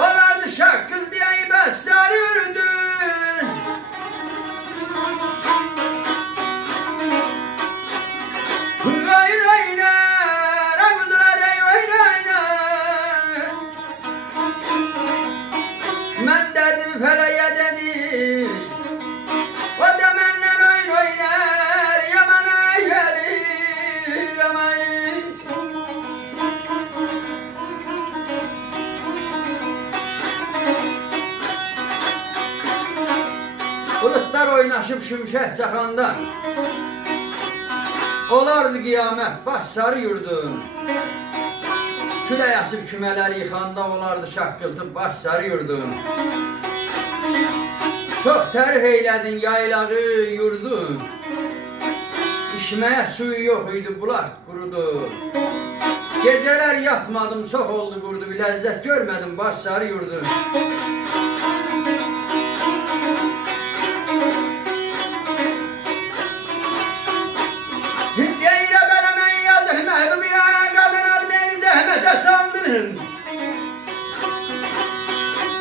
Olardı şakkıl diye ben sarırdın. Oyun oynar, amudular ey oynaynar. Ben derdimi feleğe dedim. O da benden oyun oynar, yamana gelir aman. Bulutlar oynaşıp şimşek çakanda, olardı kıyamet baş sarı yurdun. Külək asıb kümələri yıxanda, olardı şaqqıltı baş sarı yurdun. Çox tərif eylədin yaylağı yurdun. İçməyə suyu yox idi, bulaq qurudu. Gecələr yatmadım, çox oldu qurdu, bir ləzzət görmədim baş sarı yurdun. Deyirə belə mən yazıq məhbubiyə, qadın almayı zəhmətə saldın.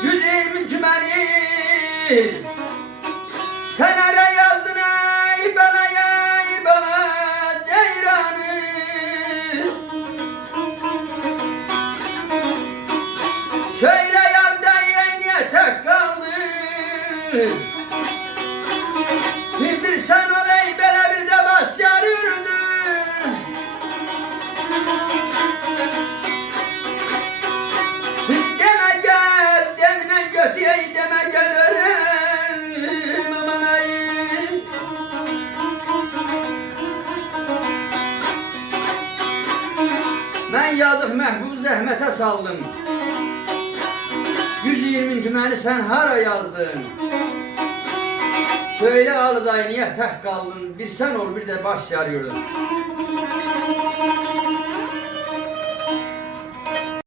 120 tüməni sən ara yazdın ey bana ceyranı. Şöyle yaz ey niye tek kaldın. Bildirsən ol ey belə bir də baş yarırdı. Demə gəl, demlə götüyey, demə gələrim aman ay. Mən yazıq məhbub zəhmətə saldım. 120 tüməni sən hara yazdın? Söyle Alıday niye tek kaldın? Bir sen ol bir de baş yarıyordun.